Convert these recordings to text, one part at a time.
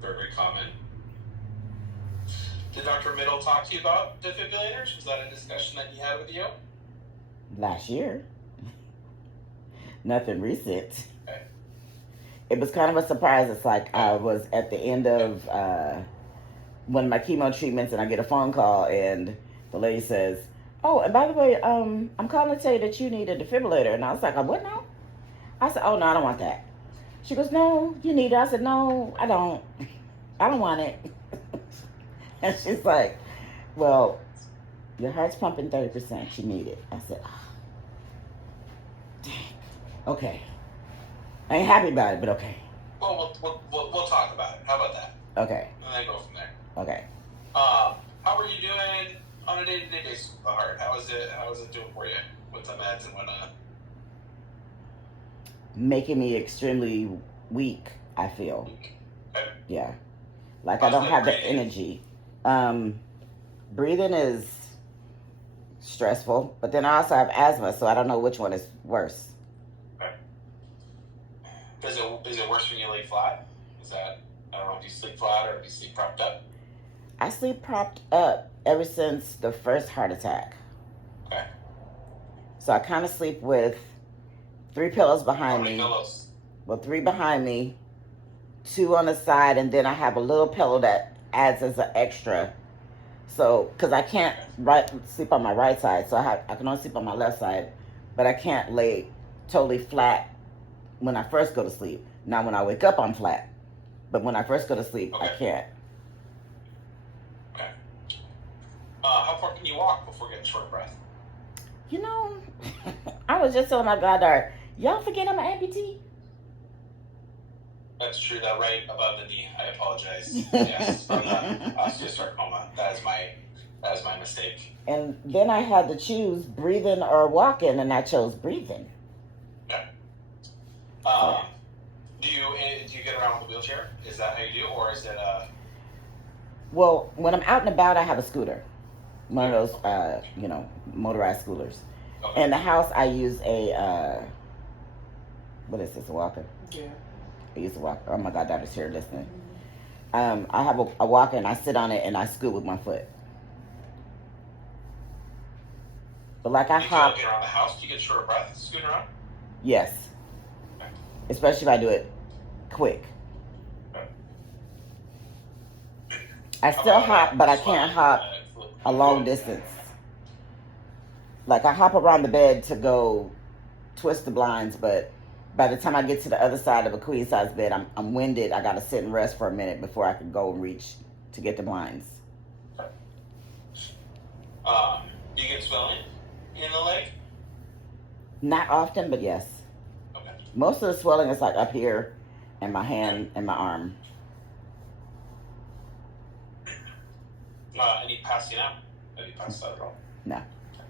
Very, very common. Did Dr. Middle talk to you about defibrillators? Was that a discussion that he had with you? Last year. Nothing recent. Okay. It was kind of a surprise. It's like I was at the end of one of my chemo treatments, and I get a phone call, and the lady says, "Oh, and by the way, I'm calling to tell you that you need a defibrillator." And I was like, "What now?" I said, "Oh no, I don't want that." She goes, "No, you need it." I said, "No, I don't. I don't want it." And she's like, "Well, your heart's pumping 30%. You need it." I said, "Oh, dang. Okay. I ain't happy about it, but okay." Well, we'll talk about it. How about that? Okay. And then go from there. Okay. How are you doing on a day-to-day basis with the heart? How is it doing for you with the meds and whatnot? Making me extremely weak, I feel. Okay. Yeah. Like I don't have the energy. Breathing is stressful, but then I also have asthma, so I don't know which one is worse. Okay. Is it worse when you lay flat? I don't know if you sleep flat or if you sleep propped up. I sleep propped up ever since the first heart attack. Okay. So I kind of sleep with 3 pillows behind me. How many pillows? Well, 3 behind me, 2 on the side, and then I have a little pillow that adds as an extra. So, because I can't sleep on my right side, so I can only sleep on my left side, but I can't lay totally flat when I first go to sleep. Now, when I wake up, I'm flat, but when I first go to sleep, I can't. Okay. How far can you walk before getting short of breath? You know, I was just telling my goddaughter, y'all forget I'm an amputee? That's true. That right above the knee. I apologize. Yes, from the osteosarcoma. That is my mistake. And then I had to choose breathing or walking, and I chose breathing. Okay. Do you get around with a wheelchair? Is that how you do, or is it Well, when I'm out and about, I have a scooter, one of those, motorized scooters. Okay. In the house, I use a what is this? A walker? Yeah. I use a walker. Oh my God, daughter's here listening. I have a walker, and I sit on it, and I scoot with my foot. But like I hop. Do you get around the house? Do you get short of breath scooting around? Yes. Okay. Especially if I do it quick. Okay. I still hop, but I can't hop a long distance. Like I hop around the bed to go twist the blinds, but by the time I get to the other side of a queen size bed, I'm winded. I gotta sit and rest for a minute before I can go and reach to get the blinds. Do you get swelling in the leg? Not often, but yes. Okay. Most of the swelling is like up here, and my hand and my arm. Any passing out? Have you passed out at all? No. Okay.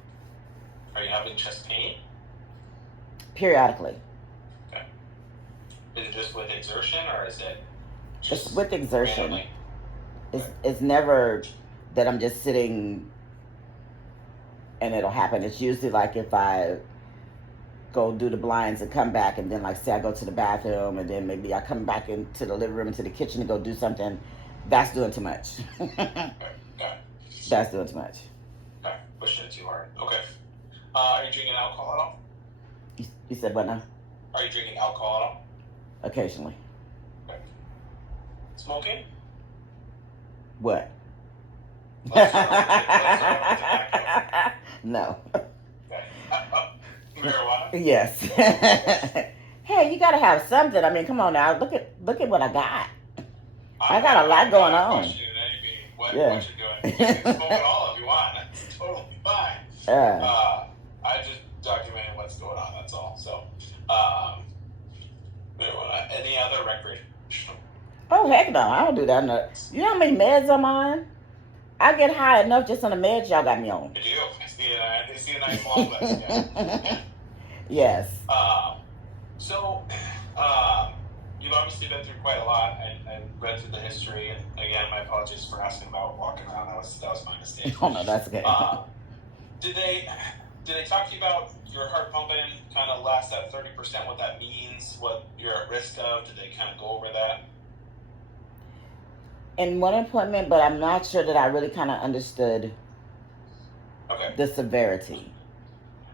Are you having chest pain? Periodically. Okay. Is it just with exertion, or is it It's with exertion. randomly? It's never that I'm just sitting and it'll happen. It's usually like if I go do the blinds and come back, and then like say I go to the bathroom, and then maybe I come back into the living room, into the kitchen to go do something. That's doing too much. Okay. That's doing too much. Okay. Pushing it too hard. Okay. Are you drinking alcohol at all? You said what now? Are you drinking alcohol at all? Occasionally. Okay. Smoking? What? Let's start with tobacco. No. Okay. Marijuana? Yes. Hey, you gotta have something. I mean, come on now. Look at what I got. I got a lot going on. What you're doing. You can smoke it all if you want. That's totally fine. I just documented what's going on. That's all. So, marijuana. Any other recreational? Oh heck no, I don't do that. No. You know how many meds I'm on? I get high enough just on the meds y'all got me on. I do. I see a nice long list. Yeah. Yes. So, you've obviously been through quite a lot and read through the history. And again, my apologies for asking about walking around. That was my mistake. Oh no, that's okay. Did they talk to you about your heart pumping kind of last at 30%? What that means? What you're at risk of? Did they kind of go over that? in one appointment, but I'm not sure that I really kind of understood Okay. the severity.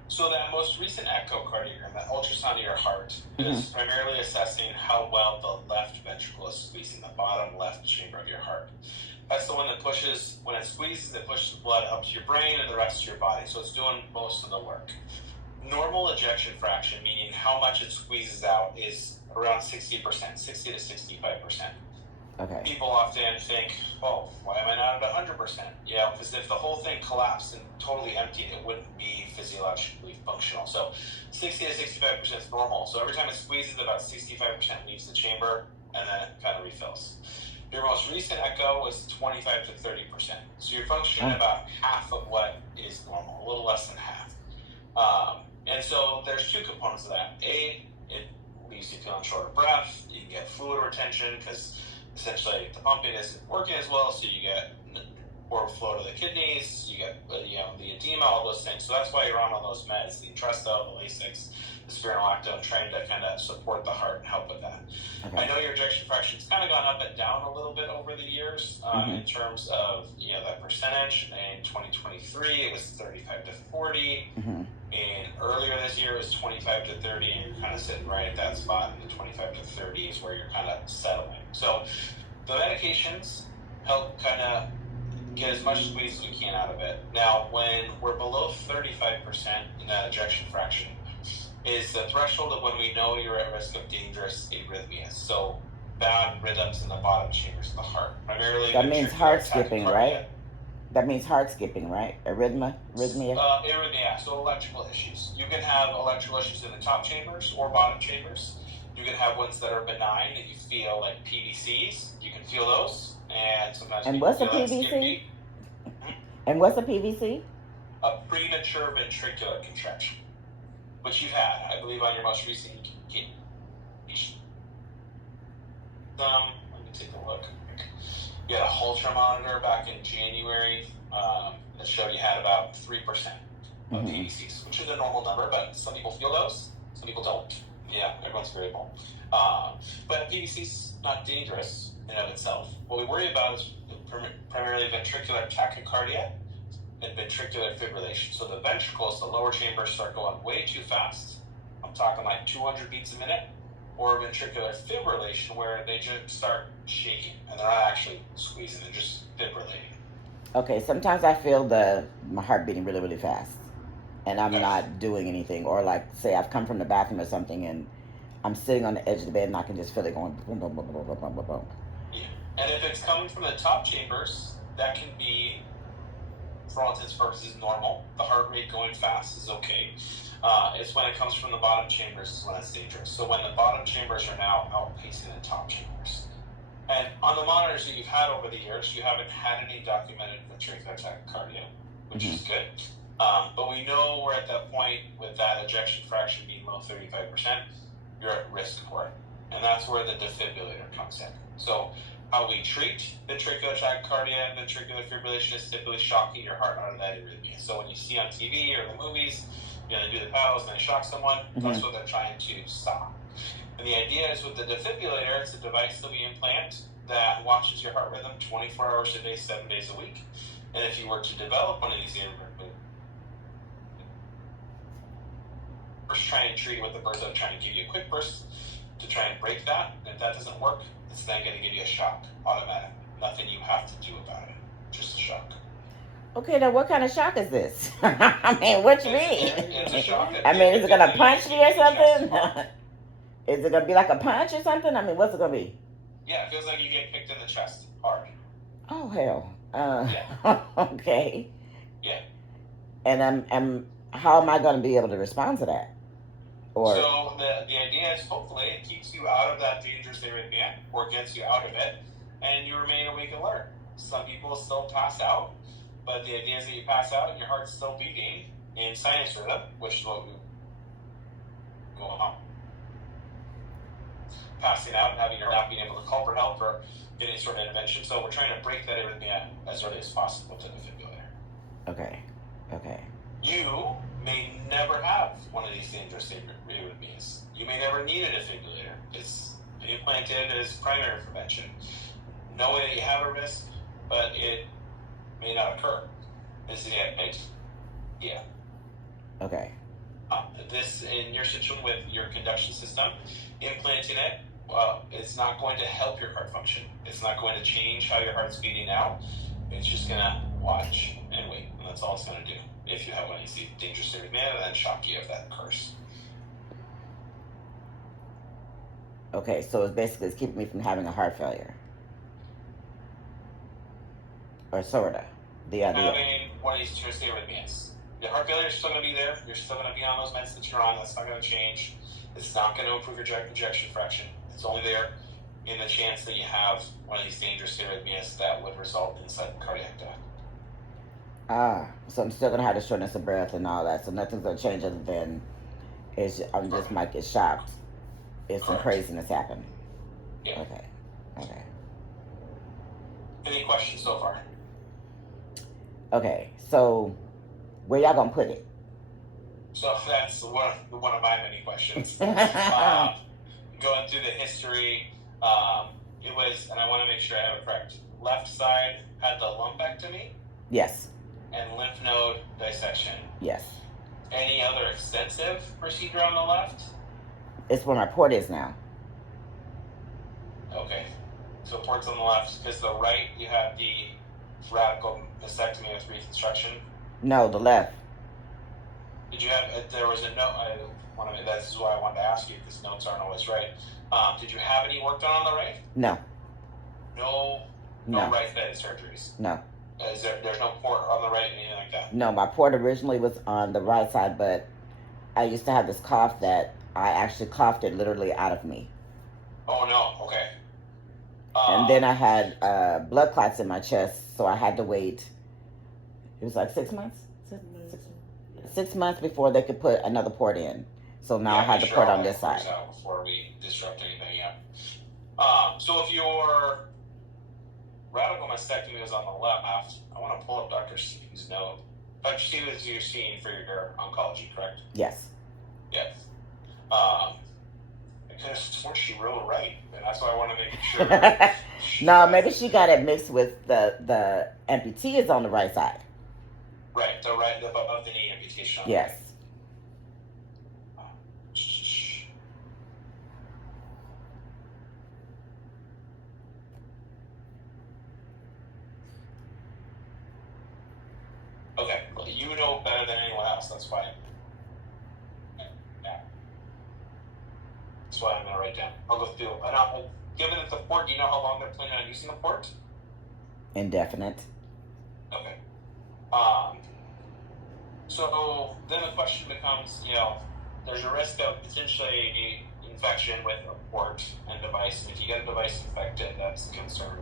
So that most recent echocardiogram, that ultrasound of your heart, Mm-hmm. is primarily assessing how well the left ventricle is squeezing the bottom left chamber of your heart. That's the one that pushes, when it squeezes, it pushes the blood up to your brain and the rest of your body. So it's doing most of the work. Normal ejection fraction, meaning how much it squeezes out, is around 60%, 60 to 65%. Okay. People often think, oh, why am I not at 100%? Yeah, because if the whole thing collapsed and totally emptied, it wouldn't be physiologically functional. So 60 to 65% is normal. So every time it squeezes, about 65% leaves the chamber, and then it kind of refills. Your most recent echo was 25 to 30%. So you're functioning about half of what is normal, a little less than half. And so there's two components of that. A, it leaves you feeling short of breath. You can get fluid retention because essentially the pumping isn't working as well, so you get poor flow to the kidneys, you get the edema, all those things. So that's why you're on all those meds, the Entresto, the Lasix, the spironolactone, trying to kind of support the heart and help with that. Okay. I know your ejection fraction's kind of gone up and down a little bit over the years in terms of that percentage. In 2023, it was 35 to 40. And earlier this year, it was 25 to 30, and you're kind of sitting right at that spot. And the 25 to 30 is where you're kind of settling. So the medications help kind of get as much squeeze as we can out of it. Now, when we're below 35% in that ejection fraction, is the threshold of when we know you're at risk of dangerous arrhythmias. So bad rhythms in the bottom chambers of the heart. Primarily, that means heart skipping, right? That means heart skipping, right? Arrhythmia? Arrhythmia, so electrical issues. You can have electrical issues in the top chambers or bottom chambers. You can have ones that are benign that you feel like PVCs. You can feel those. And sometimes and what's a PVC? And what's a PVC? A premature ventricular contraction, which you've had, I believe, on your most recent case. Let me take a look. You had a Holter monitor back in January that showed you had about 3% of PVCs, which is a normal number, but some people feel those, some people don't. Yeah, everyone's variable. But PVC's not dangerous in and of itself. What we worry about is primarily ventricular tachycardia and ventricular fibrillation. So the ventricles, the lower chambers, start going way too fast. I'm talking like 200 beats a minute. Or ventricular fibrillation, where they just start shaking and they're not actually squeezing, they're just fibrillating. Okay, sometimes I feel my heart beating really, really fast, and I'm not doing anything. Or like, say I've come from the bathroom or something, and I'm sitting on the edge of the bed, and I can just feel it going boom, boom, boom, boom, boom, boom, boom, boom. Yeah. And if it's coming from the top chambers, that can be, for all intents and purposes, normal. The heart rate going fast is okay. It's when it comes from the bottom chambers is when it's dangerous. So when the bottom chambers are now outpacing the top chambers. And on the monitors that you've had over the years, you haven't had any documented ventricular tachycardia, which is good. But we know we're at that point with that ejection fraction being below 35%, you're at risk for it. And that's where the defibrillator comes in. So how we treat ventricular tachycardia and ventricular fibrillation is typically shocking your heart out of that arrhythmia. So when you see on TV or the movies, they do the paddles and they shock someone, that's what they're trying to stop. And the idea is with the defibrillator, it's a device that we implant that watches your heart rhythm 24 hours a day, 7 days a week. And if you were to develop one of these arrhythmias, first try and treat with the burst of trying to give you a quick burst to try and break that. And if that doesn't work, it's then going to give you a shock, automatic. Nothing you have to do about it, just a shock. Okay, now what kind of shock is this? I mean, what you mean? It's a shock. I mean, is it going to punch me or something? Is it going to be like a punch or something? I mean, what's it going to be? Yeah, it feels like you get kicked in the chest hard. Oh, hell. Yeah. Okay. Yeah. And how am I going to be able to respond to that? Or so the idea is hopefully it keeps you out of that dangerous arrhythmia or gets you out of it, and you remain awake and alert. Some people still pass out, but the idea is that you pass out and your heart's still beating in sinus rhythm, which is what we go on. Passing out and having your not being able to call for help or get any sort of intervention. So we're trying to break that arrhythmia as early as possible to the defibrillator. Okay. You may never have one of these dangerous arrhythmias. You may never need a defibrillator. It's implanted as primary prevention. knowing that you have a risk, but it may not occur. Is the idea. Okay. This, in your situation with your conduction system, implanting it, it's not going to help your heart function. It's not going to change how your heart's beating now. It's just going to watch and wait. And that's all it's going to do. If you have one of these dangerous arrhythmia, and then shock you if that occurs. Okay, so it's keeping me from having a heart failure. Or sorta. The idea. Having one of these dangerous arrhythmias. The heart failure is still going to be there. You're still going to be on those meds that you're on. That's not going to change. It's not going to improve your ejection fraction. It's only there in the chance that you have one of these dangerous arrhythmias that would result in sudden cardiac death. So I'm still going to have the shortness of breath and all that. So nothing's going to change other than I'm just might get shocked if some craziness happen. Yeah. Okay. Any questions so far? Okay, so where y'all going to put it? So that's one of my many questions. Going through the history, it was, and I want to make sure I have it correct, left side had the lumpectomy? Yes. And lymph node dissection? Yes. Any other extensive procedure on the left? It's where my port is now. Okay. So port's on the left, because the right, you have the radical mastectomy with reconstruction? No, the left. Did you have, there was a note, this is why I wanted to ask you, because notes aren't always right. Did you have any work done on the right? No. No right-sided surgeries? No. There's no port on the right, anything like that? No, my port originally was on the right side, but I used to have this cough that I actually coughed it literally out of me. Oh, no. Okay. And then I had blood clots in my chest, so I had to wait. It was like 6 months? 6 months before they could put another port in. So now I had the port on this side. Before we disrupt anything, yeah. So if your radical mastectomy is on the left, I want to pull up Dr. Stevens' note. Dr. Stevens, you're seeing for your oncology, correct? Yes. Yes. I could have sworn she wrote right, and that's why I want to make sure. No, maybe she got it mixed with the amputee is on the right side. Right, the above the knee amputation. Yes. Okay, well, you know better than anyone else. That's why. Yeah. That's why I'm going to write down. I'll go through. And given that the port, do you know how long they're planning on using the port? Indefinite. Okay. So then the question becomes, there's a risk of potentially infection with a port and device. And if you get a device infected, that's a concern.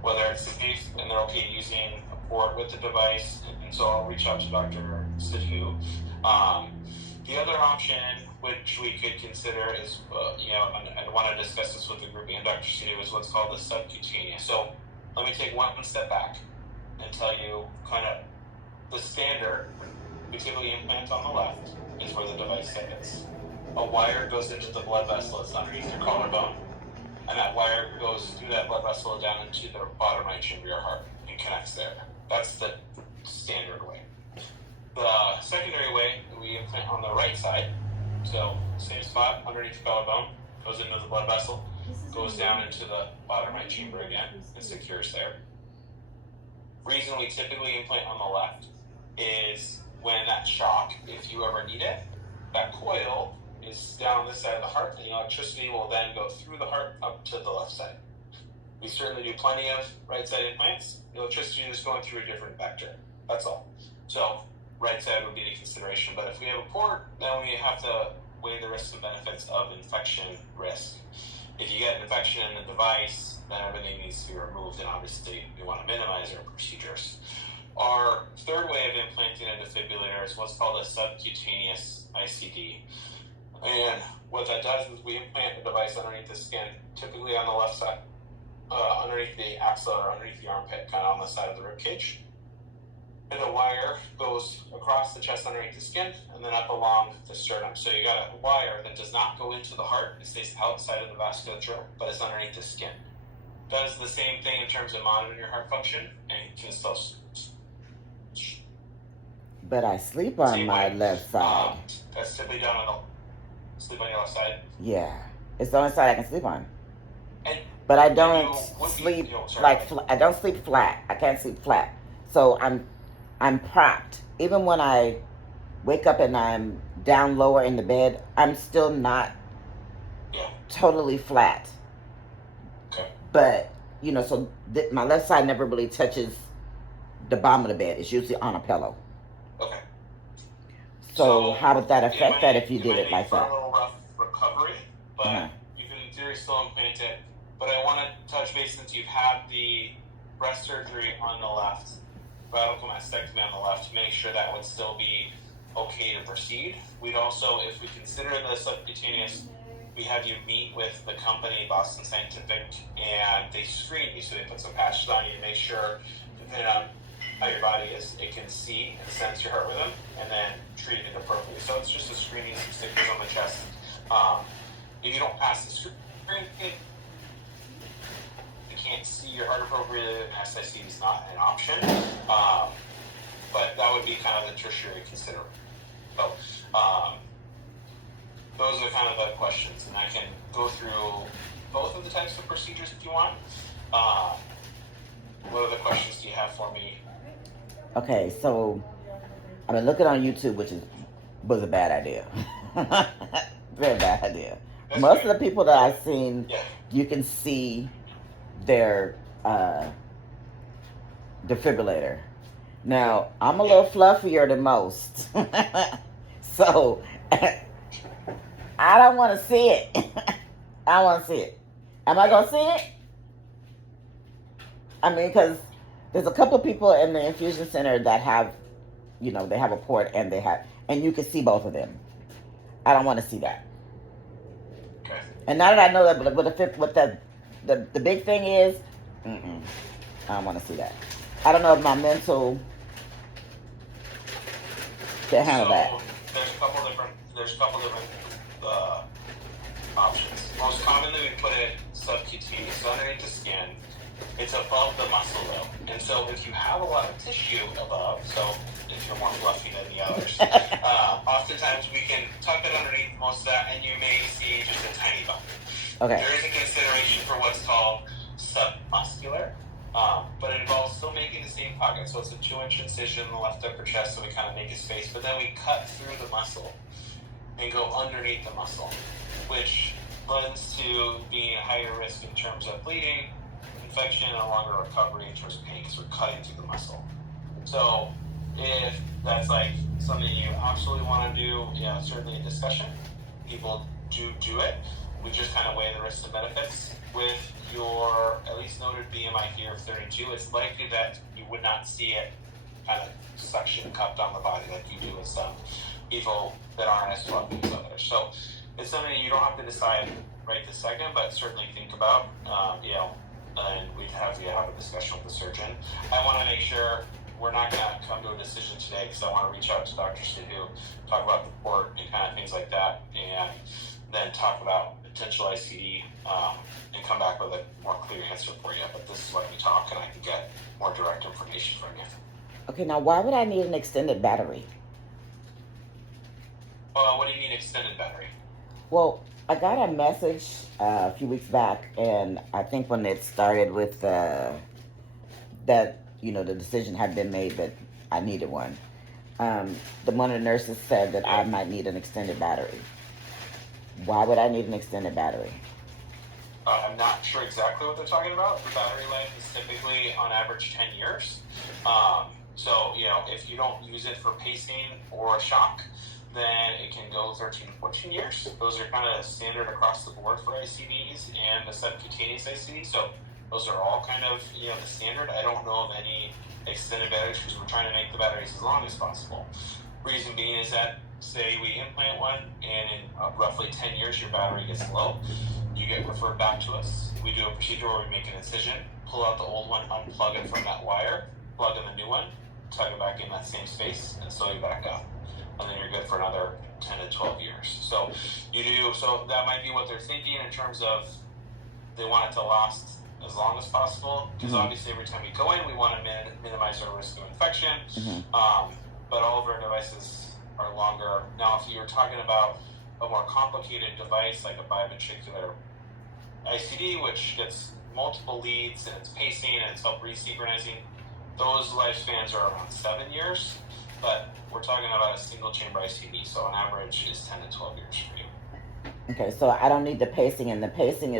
Whether it's safe and they're okay using a port with the device, and so I'll reach out to Dr. Sidhu. The other option, which we could consider is, and I want to discuss this with the group and Dr. Sidhu, is what's called the subcutaneous. So let me take one step back and tell you kind of the standard. We typically implant on the left is where the device sits. A wire goes into the blood vessel that's underneath your collarbone, and that wire goes through that blood vessel down into the bottom right chamber of your heart and connects there. That's the standard way. The secondary way that we implant on the right side, so same spot underneath the collarbone, goes into the blood vessel, goes down into the bottom right chamber again, and secures there. Reason we typically implant on the left is when that shock, if you ever need it, that coil is down on this side of the heart, and the electricity will then go through the heart up to the left side. We certainly do plenty of right side implants. The electricity is going through a different vector. That's all. So right side would be the consideration. But if we have a port, then we have to weigh the risks and benefits of infection risk. If you get an infection in the device, then everything needs to be removed, and obviously we want to minimize our procedures. Our third way of implanting a defibrillator is what's called a subcutaneous ICD. And what that does is we implant the device underneath the skin, typically on the left side, underneath the axilla or underneath the armpit, kind of on the side of the rib cage. And the wire goes across the chest underneath the skin and then up along the sternum. So you got a wire that does not go into the heart. It stays outside of the vasculature, but it's underneath the skin. does the same thing in terms of monitoring your heart function, and can still. But I sleep on my left side. That's typically done on the sleep on your left side. Yeah, it's the only side I can sleep on. And but I don't sleep I don't sleep flat. I can't sleep flat. So I'm propped. Even when I wake up and I'm down lower in the bed, I'm still not totally flat. Okay. But so my left side never really touches the bottom of the bed. It's usually on a pillow. Okay. So how would that affect that if you did it like that? A little rough recovery, but you can in theory still implant it. But I want to touch base since you've had the breast surgery on the left, radical mastectomy on the left, to make sure that would still be okay to proceed. We'd also, if we consider the subcutaneous, we have you meet with the company, Boston Scientific, and they screen you. So they put some patches on you to make sure, depending on how your body is, it can see and sense your heart rhythm, and then treat it appropriately. So it's just a screening, some stickers on the chest. If you don't pass the screening, you can't see your heart appropriately, and SIC is not an option. But that would be kind of the tertiary consideration. So those are kind of the questions, and I can go through both of the types of procedures if you want. What other questions do you have for me? Okay, so I've been looking on YouTube, which was a bad idea. Very bad idea. Most of the people that I've seen, you can see their defibrillator. Now, I'm a little fluffier than most. So, I don't want to see it. I don't want to see it. Am I going to see it? I mean, because there's a couple of people in the infusion center that have, they have a port and and you can see both of them. I don't want to see that. Okay. And now that I know that, what the big thing is, I don't want to see that. I don't know if my mental can handle that. There's a couple different options. Most commonly, we put it subcutaneous, underneath the skin. It's above the muscle though, and so if you have a lot of tissue above, so if you're more fluffy than the others, oftentimes we can tuck it underneath most of that, and you may see just a tiny bump. Okay. There is a consideration for what's called submuscular, but it involves still making the same pocket. So it's a 2-inch incision in the left upper chest, so we kind of make a space, but then we cut through the muscle and go underneath the muscle, which lends to being a higher risk in terms of bleeding, infection, and a longer recovery in terms of pain because we're cutting through the muscle. So if that's like something you absolutely want to do, certainly a discussion. People do it. We just kind of weigh the risks and benefits. With your at least noted BMI here of 32, it's likely that you would not see it kind of suction cupped on the body like you do with some people that aren't as fluffy as others. So it's something you don't have to decide right this second, but certainly think about, and we'd have to have a discussion with the surgeon. I want to make sure we're not going to come to a decision today because I want to reach out to Dr. Sidhu, talk about the port and kind of things like that, and then talk about potential ICD and come back with a more clear answer for you. But this is when we talk, and I can get more direct information from you. Okay, now why would I need an extended battery? What do you mean extended battery? Well, I got a message a few weeks back, and I think when it started with that, the decision had been made that I needed one. One of the nurses said that I might need an extended battery. Why would I need an extended battery? I'm not sure exactly what they're talking about. The battery life is typically on average 10 years. So, if you don't use it for pacing or shock, then it can go 13 to 14 years. Those are kind of standard across the board for ICDs and the subcutaneous ICD. So those are all kind of, the standard. I don't know of any extended batteries because we're trying to make the batteries as long as possible. Reason being is that, say we implant one and in roughly 10 years your battery gets low, you get referred back to us. We do a procedure where we make an incision, pull out the old one, unplug it from that wire, plug in the new one, tuck it back in that same space, and sew you back up. And then you're good for another 10 to 12 years. So that might be what they're thinking in terms of they want it to last as long as possible, because obviously every time we go in, we want to minimize our risk of infection. But all of our devices are longer. Now, if you're talking about a more complicated device like a biventricular ICD, which gets multiple leads and it's pacing and it's self-resynchronizing, those lifespans are around 7 years. But we're talking about a single chamber ICD, so on average is 10 to 12 years for you. Okay, so I don't need the pacing, and the pacing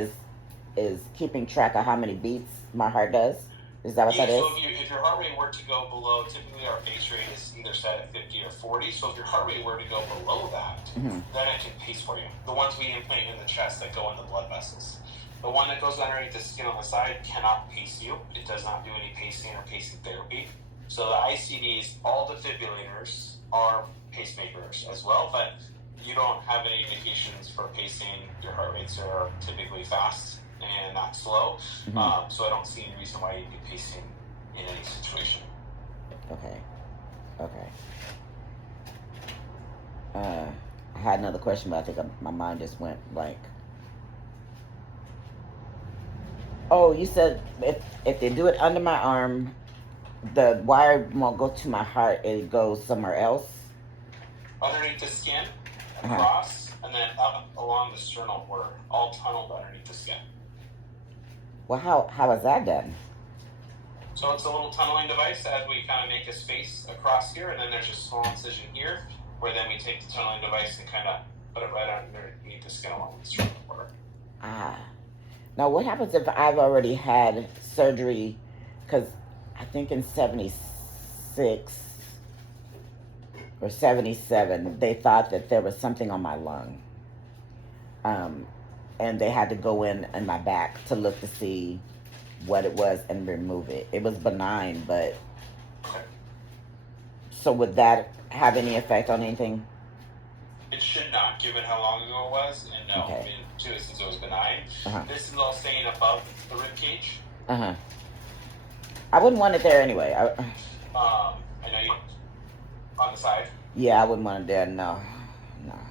is keeping track of how many beats my heart does. Is that what that is? So if your heart rate were to go below, typically our base rate is either set at 50 or 40. So if your heart rate were to go below that, then it can pace for you. The ones we implant in the chest that go in the blood vessels. The one that goes underneath the skin on the side cannot pace you. It does not do any pacing or pacing therapy. So the ICDs, all defibrillators are pacemakers as well, but you don't have any indications for pacing. Your heart rates are typically fast and not slow. So I don't see any reason why you'd be pacing in any situation. Okay. I had another question, but I think my mind just went blank. Oh, you said if they do it under my arm, the wire won't go to my heart, it goes somewhere else? Underneath the skin, across, and then up along the sternal border, all tunneled underneath the skin. Well, how is that done? So it's a little tunneling device as we kind of make a space across here, and then there's a small incision here, where then we take the tunneling device and kind of put it right underneath the skin along the sternal border. Now what happens if I've already had surgery? Because I think in 76 or 77, they thought that there was something on my lung. And they had to go in my back to look to see what it was and remove it. It was benign, but... So would that have any effect on anything? It should not, given how long ago it was. And no, I mean, too, since it was benign. This is all staying above the rib cage. I wouldn't want it there anyway. I know you on the side. Yeah, I wouldn't want it there. No.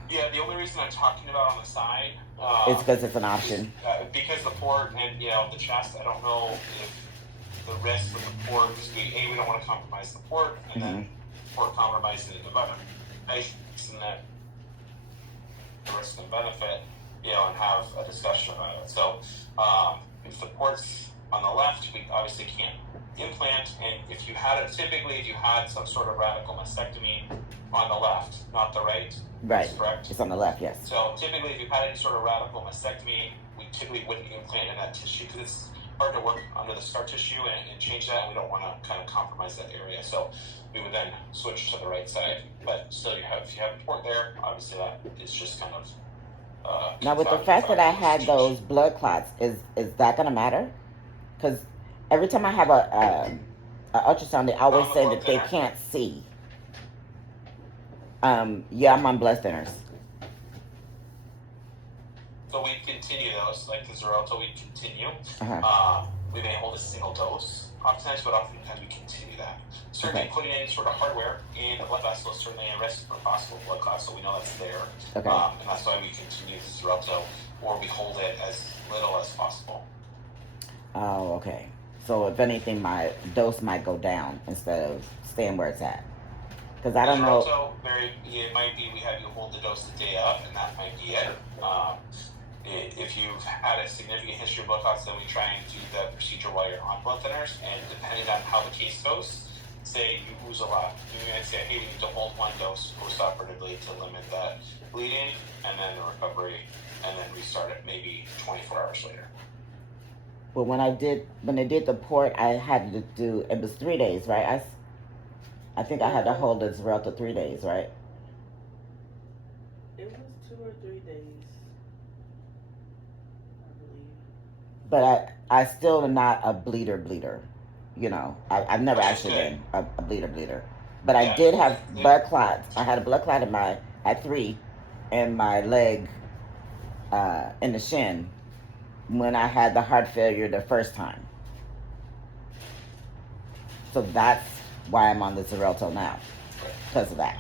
Yeah, the only reason I'm talking about on the side it's because it's an option. Because the port and the chest. I don't know if the risk with the port is we don't want to compromise the port, and then port compromising the device, and that the risk and benefit, and have a discussion about it. So if the port's on the left, we obviously can't implant, and if you had some sort of radical mastectomy on the left, not the right. Right. That's correct. It's on the left, yes. So typically, if you've had any sort of radical mastectomy, we typically wouldn't implant in that tissue because it's hard to work under the scar tissue and change that, and we don't want to kind of compromise that area. So we would then switch to the right side. But still, if you have a port there, obviously that is just kind of... now, with the fact that I had those blood clots, is that going to matter? Because every time I have a ultrasound, they always say that they can't see. Yeah, I'm on blood thinners. So we continue those, like the Xarelto, we continue. We may hold a single dose oftentimes, but oftentimes we continue that. Certainly putting any sort of hardware in the blood vessel is certainly a risk for possible blood clots, so we know that's there. And that's why we continue the Xarelto, or we hold it as little as possible. Oh, okay. So if anything, my dose might go down instead of staying where it's at. Because I don't know. It might be we have you hold the dose the day of, and that might be it. If you've had a significant history of blood clots, then we try and do the procedure while you're on blood thinners. And depending on how the case goes, say you ooze a lot, you might say, hey, we need to hold one dose postoperatively to limit that bleeding, and then the recovery, and then restart it maybe 24 hours later. But when I did the port, I had to do, it was 3 days, right? I think I had to hold the Xarelto 3 days, right? It was 2 or 3 days, I believe. But I still am not a bleeder. You know, I've never actually been a bleeder. But I did have blood clots. I had a blood clot at 3 in my leg, in the shin, when I had the heart failure the first time. So that's why I'm on the Xarelto now, because of that.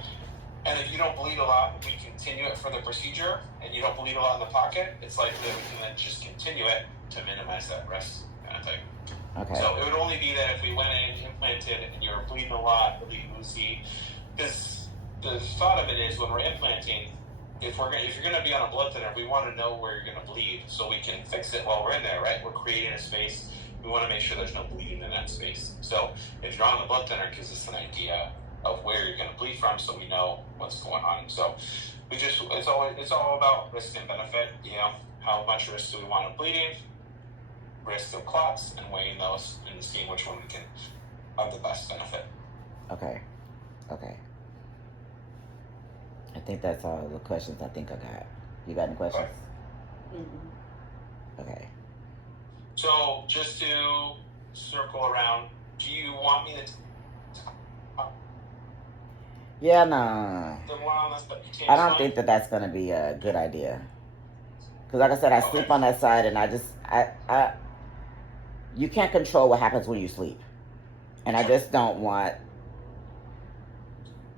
And if you don't bleed a lot, we continue it for the procedure, and you don't bleed a lot in the pocket, it's likely that we can then just continue it to minimize that risk. type. Okay. So it would only be that if we went in, implanted, and you're bleeding a lot, really oozy. Because the thought of it is, when we're implanting, if you're gonna be on a blood thinner, we want to know where you're gonna bleed so we can fix it while we're in there, right? We're creating a space. We want to make sure there's no bleeding in that space. So if you're on the blood thinner, it gives us an idea of where you're gonna bleed from, so we know what's going on. So it's all about risk and benefit. You know, how much risk do we want of bleeding, risk of clots, and weighing those and seeing which one we can have the best benefit. Okay. I think that's all the questions I think I got. You got any questions? Mm-hmm. Okay. So just to circle around, do you want me to? Yeah, no. The one on this, I don't think that's gonna be a good idea. Cause like I said, I sleep on that side, and I you can't control what happens when you sleep, and I just don't want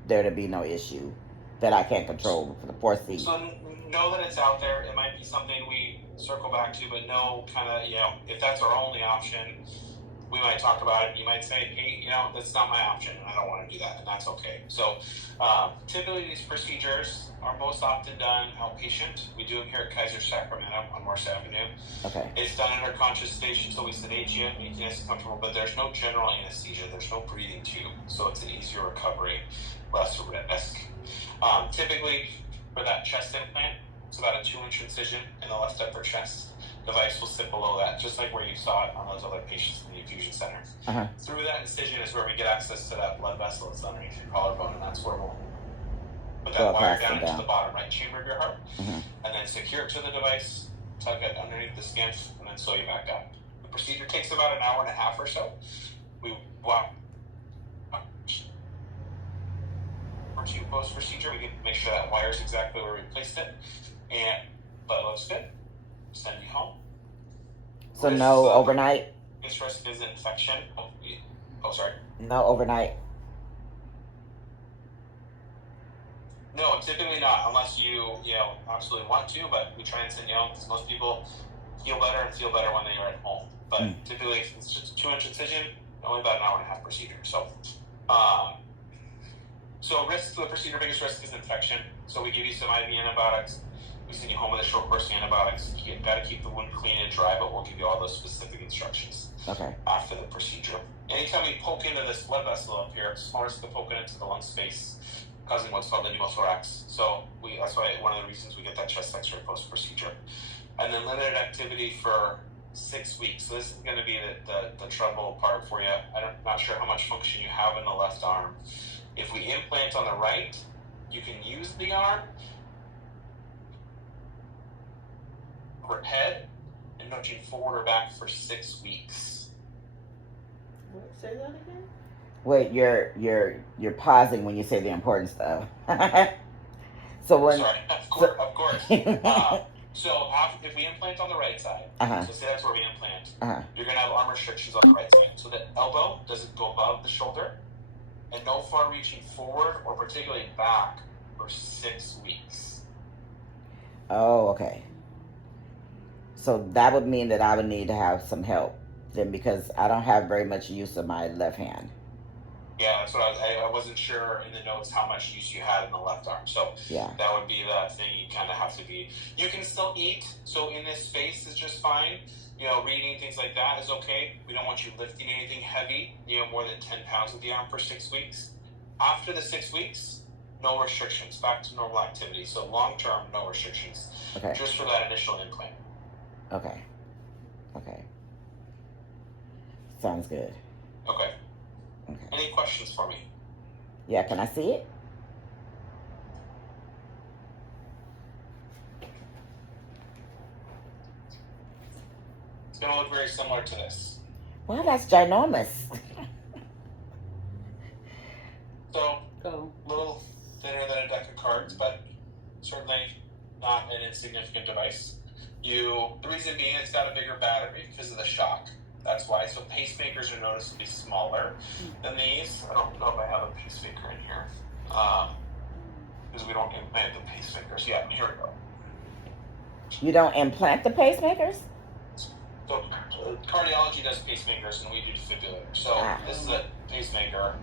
there to be no issue that I can't control for the foreseeing. So know that it's out there. It might be something we circle back to, but know kind of, you know, if that's our only option, we might talk about it. You might say, hey, you know, that's not my option, and I don't want to do that, and that's okay. So typically these procedures are most often done outpatient. We do them here at Kaiser Sacramento on Morse Avenue. Okay. It's done under conscious sedation, so we sedate you, make you nice and comfortable, but there's no general anesthesia. There's no breathing tube, so it's an easier recovery, less risk. Typically, for that chest implant, it's about a 2-inch incision in the left upper chest. Device will sit below that, just like where you saw it on those other patients in the infusion center. Uh-huh. Through that incision is where we get access to that blood vessel that's underneath your collarbone, and that's where we'll put that wire down into the bottom right chamber of your heart, and then secure it to the device, tug it underneath the skin, and then sew you back up. The procedure takes about an hour and a half or so. We walk or two post-procedure. We can make sure that wire is exactly where we placed it, and blood looks good. Send you home. So no overnight? Biggest risk is infection. Oh, sorry. No overnight? No, typically not, unless you absolutely want to, but we try and send you home because most people feel better and feel better when they are at home. But typically, if it's just a 2-inch incision, only about an hour and a half procedure. So, risk to the procedure, biggest risk is infection. So we give you some IV antibiotics. We send you home with a short course of antibiotics. You've got to keep the wound clean and dry, but we'll give you all those specific instructions after the procedure. Anytime we poke into this blood vessel up here, it's more risk of poking into the lung space, causing what's called the pneumothorax. So that's why one of the reasons we get that chest X-ray post-procedure. And then limited activity for 6 weeks. So this is going to be the trouble part for you. I'm not sure how much function you have in the left arm. If we implant on the right, you can use the arm head and nudging forward or back for 6 weeks. What? Say that again? Wait, you're pausing when you say the important stuff. So when Sorry, of course. So if we implant on the right side, so say that's where we implant, you're going to have arm restrictions on the right side. So the elbow doesn't go above the shoulder, and no far reaching forward or particularly back for 6 weeks. Oh, okay. So that would mean that I would need to have some help then, because I don't have very much use of my left hand. Yeah, that's what I wasn't sure in the notes how much use you had in the left arm. So that would be the thing you kind of have to be. You can still eat, so in this space is just fine. You know, reading, things like that is okay. We don't want you lifting anything heavy, more than 10 pounds with the arm for 6 weeks. After the 6 weeks, no restrictions, back to normal activity. So long term, no restrictions. Okay. Just for that initial implant. Okay. Sounds good. Okay. Any questions for me? Yeah, can I see it? It's going to look very similar to this. Wow, that's ginormous. So, a little thinner than a deck of cards, but certainly not an insignificant device. The reason being, it's got a bigger battery because of the shock. That's why. So pacemakers are noticeably smaller than these. I don't know if I have a pacemaker in here. Because we don't implant the pacemakers. Yeah, here we go. You don't implant the pacemakers? So cardiology does pacemakers, and we do defibrillators. So this is a pacemaker.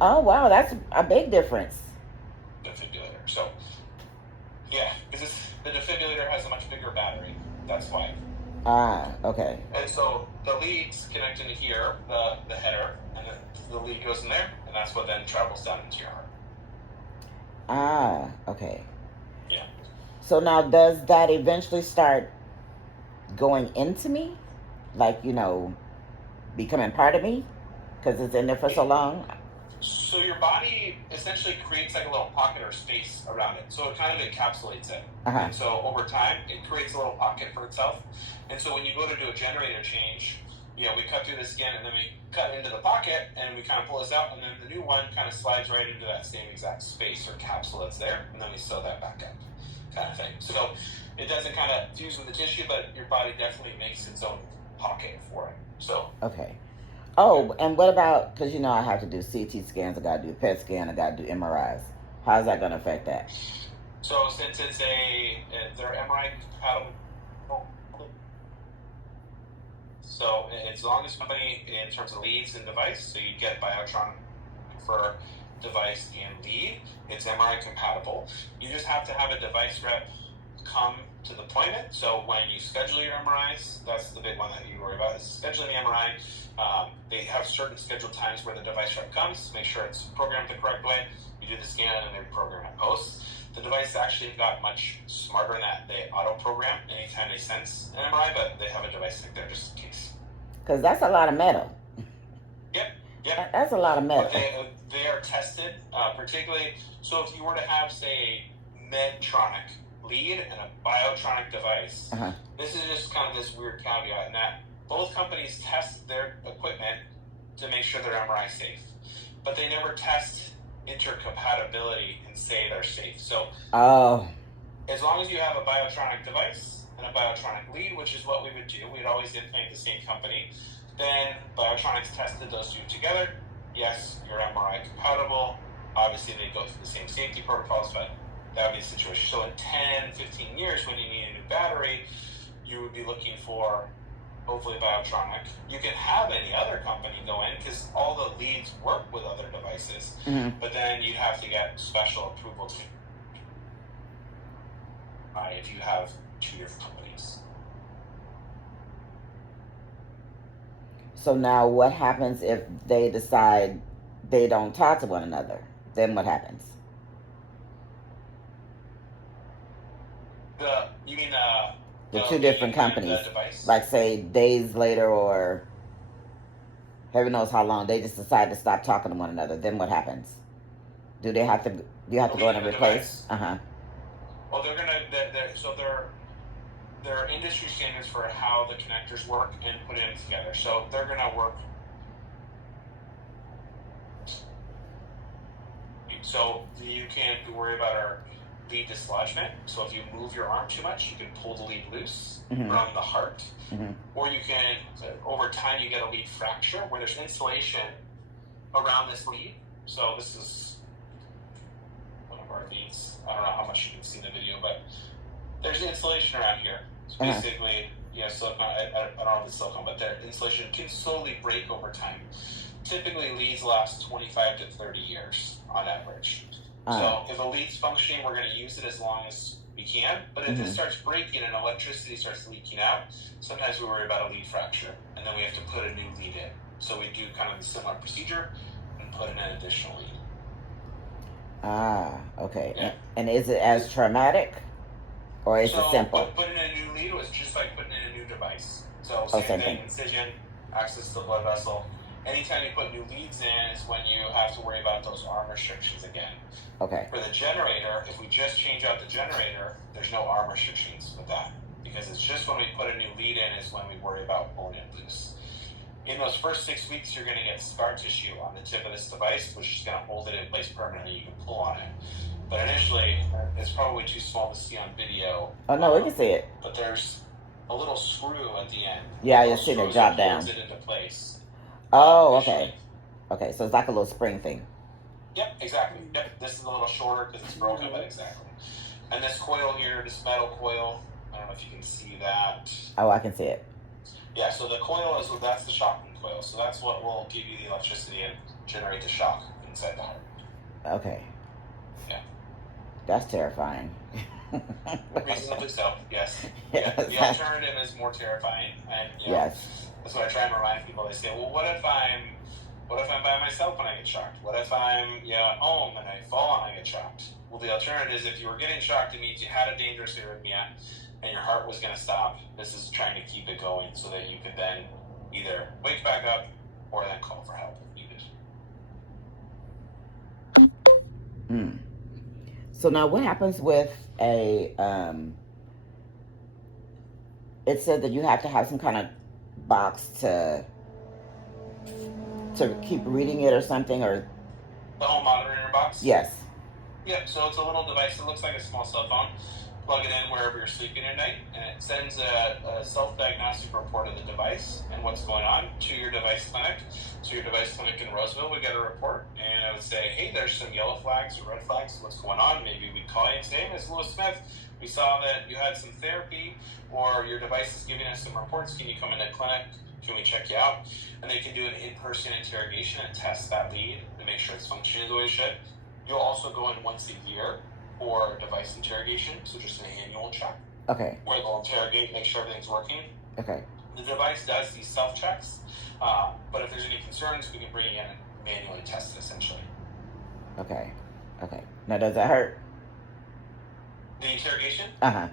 Oh wow, that's a big difference. Defibrillator. So yeah, because the defibrillator has a much bigger battery. That's why. Okay. And so the leads connect into here, the header, and the lead goes in there, and that's what then travels down into your heart. Okay. Yeah. So now, does that eventually start going into me, like, you know, becoming part of me, because it's in there for so long? So your body essentially creates like a little pocket or space around it. So it kind of encapsulates it. And so over time, it creates a little pocket for itself. And so when you go to do a generator change, you know, we cut through the skin and then we cut into the pocket and we kind of pull this out, and then the new one kind of slides right into that same exact space or capsule that's there, and then we sew that back up, kind of thing. So it doesn't kind of fuse with the tissue, but your body definitely makes its own pocket for it. So okay. Oh, and what about, because you know I have to do CT scans, I got to do PET scan, I got to do MRIs. How's that going to affect that? So since it's they're MRI compatible, so as long as company in terms of leads and device, so you get Biotronic for device and lead, it's MRI compatible. You just have to have a device rep come to the appointment. So when you schedule your MRIs, that's the big one that you worry about, is scheduling the MRI. They have certain scheduled times where the device rep comes, make sure it's programmed the correct way. You do the scan and then they program it post. The device actually got much smarter in that they auto-program anytime they sense an MRI, but they have a device stick there just in case. Because that's a lot of metal. Yep. That's a lot of metal. But they are tested, particularly, so if you were to have, say, a Medtronic lead and a Biotronic device, this is just kind of this weird caveat in that both companies test their equipment to make sure they're MRI safe, but they never test intercompatibility and say they're safe. So as long as you have a Biotronic device and a Biotronic lead, which is what we would do, we'd always implement the same company, then Biotronics tested those two together. Yes, you're MRI compatible. Obviously they go through the same safety protocols, but that would be the situation. So in 10, 15 years, when you need a new battery, you would be looking for hopefully Biotronic. You can have any other company go in because all the leads work with other devices, but then you'd have to get special approval to if you have two different companies. So now what happens if they decide they don't talk to one another? Then what happens? You mean the two different companies, like say days later or heaven knows how long, they just decide to stop talking to one another. Then what happens? Do they have to? Do you have to go in and replace? Well, they're gonna. So there are industry standards for how the connectors work and put them together. So they're gonna work. So you can't worry about our lead dislodgement. So if you move your arm too much, you can pull the lead loose from the heart, or you can, over time, you get a lead fracture where there's insulation around this lead. So this is one of our leads. I don't know how much you can see in the video, but there's insulation around here. So basically, silicone. I don't know if it's silicone, but the insulation can slowly break over time. Typically, leads last 25 to 30 years on average. So if a lead's functioning, we're going to use it as long as we can. But if it starts breaking and electricity starts leaking out, sometimes we worry about a lead fracture, and then we have to put a new lead in. So we do kind of a similar procedure and put in an additional lead. Okay. Yeah. And is it as traumatic, or is it simple? Putting in a new lead was just like putting in a new device. So same thing, incision, access to the blood vessel. Anytime you put new leads in is when you have to worry about those arm restrictions again. Okay. For the generator, if we just change out the generator, there's no arm restrictions with that. Because it's just when we put a new lead in is when we worry about pulling it loose. In those first 6 weeks, you're going to get scar tissue on the tip of this device, which is going to hold it in place permanently. You can pull on it. But initially, it's probably too small to see on video. Oh, no, we can see it. But there's a little screw at the end. Yeah, you'll see it drop down. Holds it into place. Oh, okay. Okay, so it's like a little spring thing. Yep, exactly. Yep, this is a little shorter because it's broken, but exactly. And this coil here, this metal coil, I don't know if you can see that. Oh, I can see it. Yeah, so the coil that's the shocking coil. So that's what will give you the electricity and generate the shock inside the heart. Okay. Yeah. That's terrifying. Reasonably so, yes. Yes. Yeah, the alternative is more terrifying. And Yes. that's what I try and remind people. They say, well, what if I'm by myself when I get shocked? What if I'm at home and I fall and I get shocked? Well, the alternative is if you were getting shocked, it means you had a dangerous arrhythmia and your heart was going to stop. This is trying to keep it going so that you could then either wake back up or then call for help if needed. So now what happens with it said that you have to have some kind of box to keep reading it or something, or the home monitoring box? Yes. Yep, so it's a little device that looks like a small cell phone. Plug it in wherever you're sleeping at night, and it sends a self-diagnostic report of the device and what's going on to your device clinic. So your device clinic in Roseville would get a report, and I would say, hey, there's some yellow flags or red flags. What's going on? Maybe we'd call you and say, hey, Ms. Lewis-Smith, we saw that you had some therapy, or your device is giving us some reports. Can you come into clinic? Can we check you out? And they can do an in-person interrogation and test that lead to make sure it's functioning the way it should. You'll also go in once a year for device interrogation, so just an annual check. Okay. Where they'll interrogate, make sure everything's working. Okay. The device does these self-checks, but if there's any concerns, we can bring it in and manually test it, essentially. Okay. Okay. Now, does that hurt? The interrogation? Uh-huh.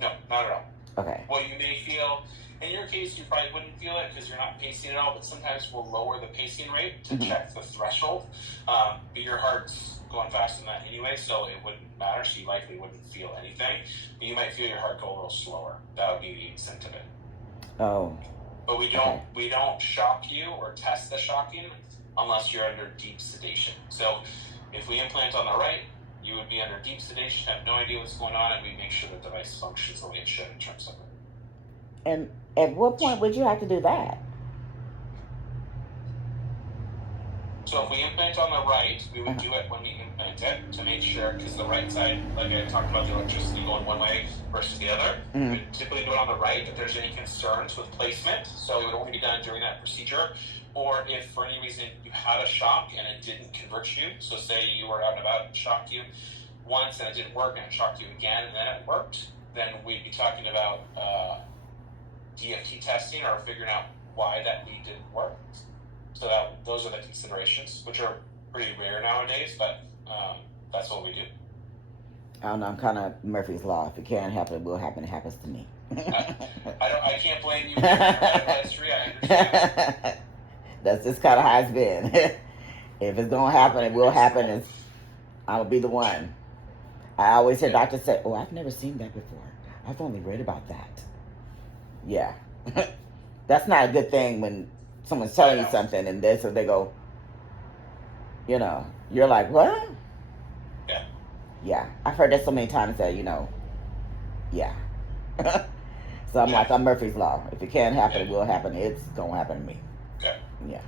No, not at all. Okay. What you may feel, in your case, you probably wouldn't feel it because you're not pacing at all, but sometimes we'll lower the pacing rate to check the threshold. But your heart's going faster than that anyway, so it wouldn't matter. So you likely wouldn't feel anything. But you might feel your heart go a little slower. That would be the extent of it. Oh. But we don't shock you or test the shocking unless you're under deep sedation. So if we implant on the right, you would be under deep sedation, have no idea what's going on, and we make sure the device functions the way it should in terms of it. And at what point would you have to do that? So if we implant on the right, we would do it when we implant it to make sure, because the right side, like I talked about the electricity going one way versus the other, we would typically do it on the right if there's any concerns with placement. So it would only be done during that procedure. Or if for any reason you had a shock and it didn't convert you, so say you were out and about and shocked you once and it didn't work and it shocked you again and then it worked, then we'd be talking about DFT testing or figuring out why that lead didn't work. So those are the considerations, which are pretty rare nowadays, but that's what we do. I don't know. I'm kind of Murphy's Law. If it can happen, it will happen. It happens to me. I can't blame you for that history. I understand. That's just kind of how it's been. If it's gonna happen, it will happen. I'll be the one. I always hear doctors say, "Oh, I've never seen that before. I've only read about that." Yeah, that's not a good thing when someone's telling you something and they go, you're like, what? Yeah. Yeah, I've heard that so many times that yeah. So I'm like, I'm Murphy's Law. If it can't happen, it will happen. It's gonna happen to me. Okay. Yeah.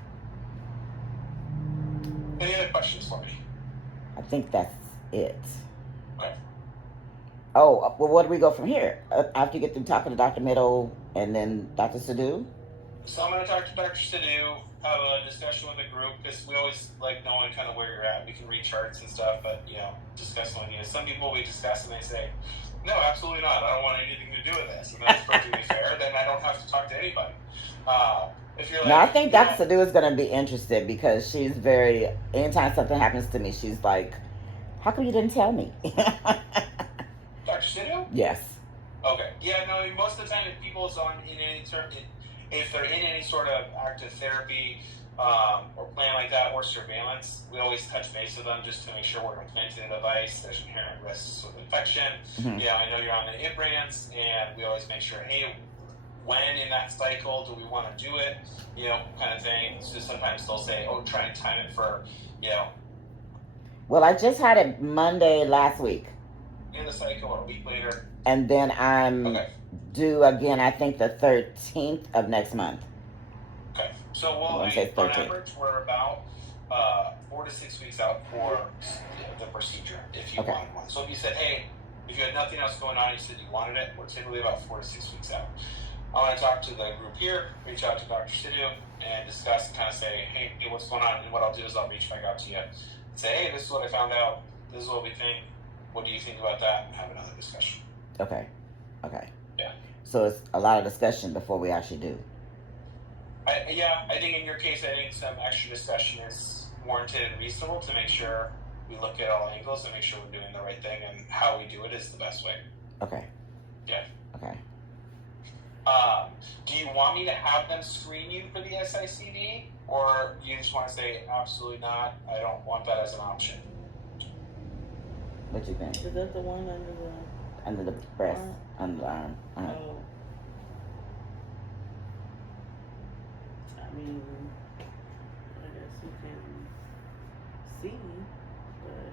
Any other questions for me? I think that's it. Okay. Oh, well, where do we go from here? After you get through talking to Dr. Middle and then Dr. Sadhu? So I'm going to talk to Dr. Sadhu, have a discussion with the group, because we always like knowing kind of where you're at. We can read charts and stuff, but, discussing ideas. Some people we discuss and they say, no, absolutely not. I don't want anything to do with this. And that's perfectly fair. Then I don't have to talk to anybody. If you're like, No, I think Dr. Sadhu is going to be interested because she's anytime something happens to me, she's like, how come you didn't tell me? Dr. Sadhu? Yes. Okay. Yeah, no, most of the time if people's if they're in any sort of active therapy or plan like that or surveillance, we always touch base with them just to make sure we're implanting the device. There's inherent risks with infection. Mm-hmm. Yeah, I know you're on the implants, and we always make sure, hey, when in that cycle do we want to do it? Kind of thing. So sometimes they'll say, oh, try and time it for, Well, I just had it Monday last week. in the cycle or a week later. And then I'm due again, I think the 13th of next month. Okay. So on average, we're about 4 to 6 weeks out for the procedure if you want one. So if you said, hey, If you had nothing else going on, you said you wanted it, we're typically about 4 to 6 weeks out. I want to talk to the group here, reach out to Dr. Sidio, and discuss and kind of say, hey, what's going on? And what I'll do is I'll reach back out to you and say, hey, this is what I found out. This is what we think. What do you think about that? And have another discussion. Okay. Yeah. So it's a lot of discussion before we actually do. I think in your case, I think some extra discussion is warranted and reasonable to make sure we look at all angles and make sure we're doing the right thing, and how we do it is the best way. Okay. Yeah. Okay. Do you want me to have them screen you for the SICD, or you just want to say absolutely not? I don't want that as an option. What you think? Is that the one Under the breast, under the arm. Oh. I mean, I guess you can see, but.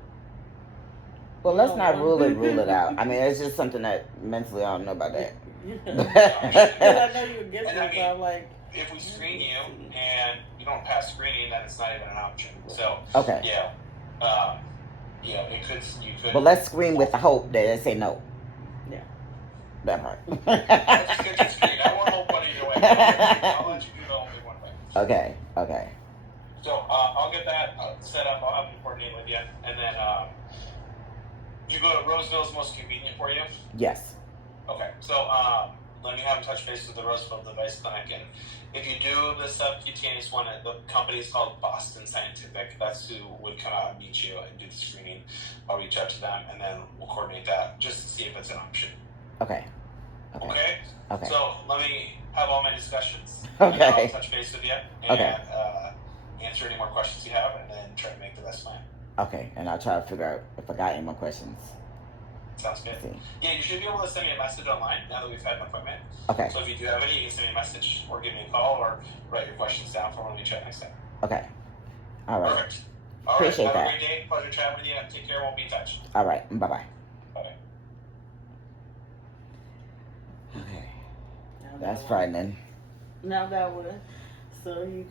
Well, let's not rule it out. I mean, it's just something that mentally I don't know about that. I know you're against it, so I'm like. If we screen you and you don't pass screening, then it's not even an option. So, okay. Yeah. You could. But let's screen with the hope that they say no. Yeah. That part. Let's get you screened. I won't hope one either way. I'll let you do the only one way. Okay. So, I'll get that set up. I'll have them coordinate with you. And then, you go to Roseville's most convenient for you? Yes. Okay. So, let me have them touch base with the Roseville Device Clinic. And if you do the subcutaneous one, the company is called Boston Scientific. That's who would come out and meet you and do the screening. I'll reach out to them, and then we'll coordinate that just to see if it's an option. Okay. So let me have all my discussions. Okay. I'll touch base with you and answer any more questions you have, and then try to make the best plan. Okay, and I'll try to figure out if I got any more questions. Sounds good. Yeah, you should be able to send me a message online now that we've had an appointment. Okay. So if you do have any, you can send me a message or give me a call or write your questions down for when we chat next time. Okay. All right. Perfect. All Appreciate right. that. Have a great day. Pleasure chatting with you. Take care. We'll be in touch. All right. Bye-bye. Bye. Okay. That's frightening. Now that one. So you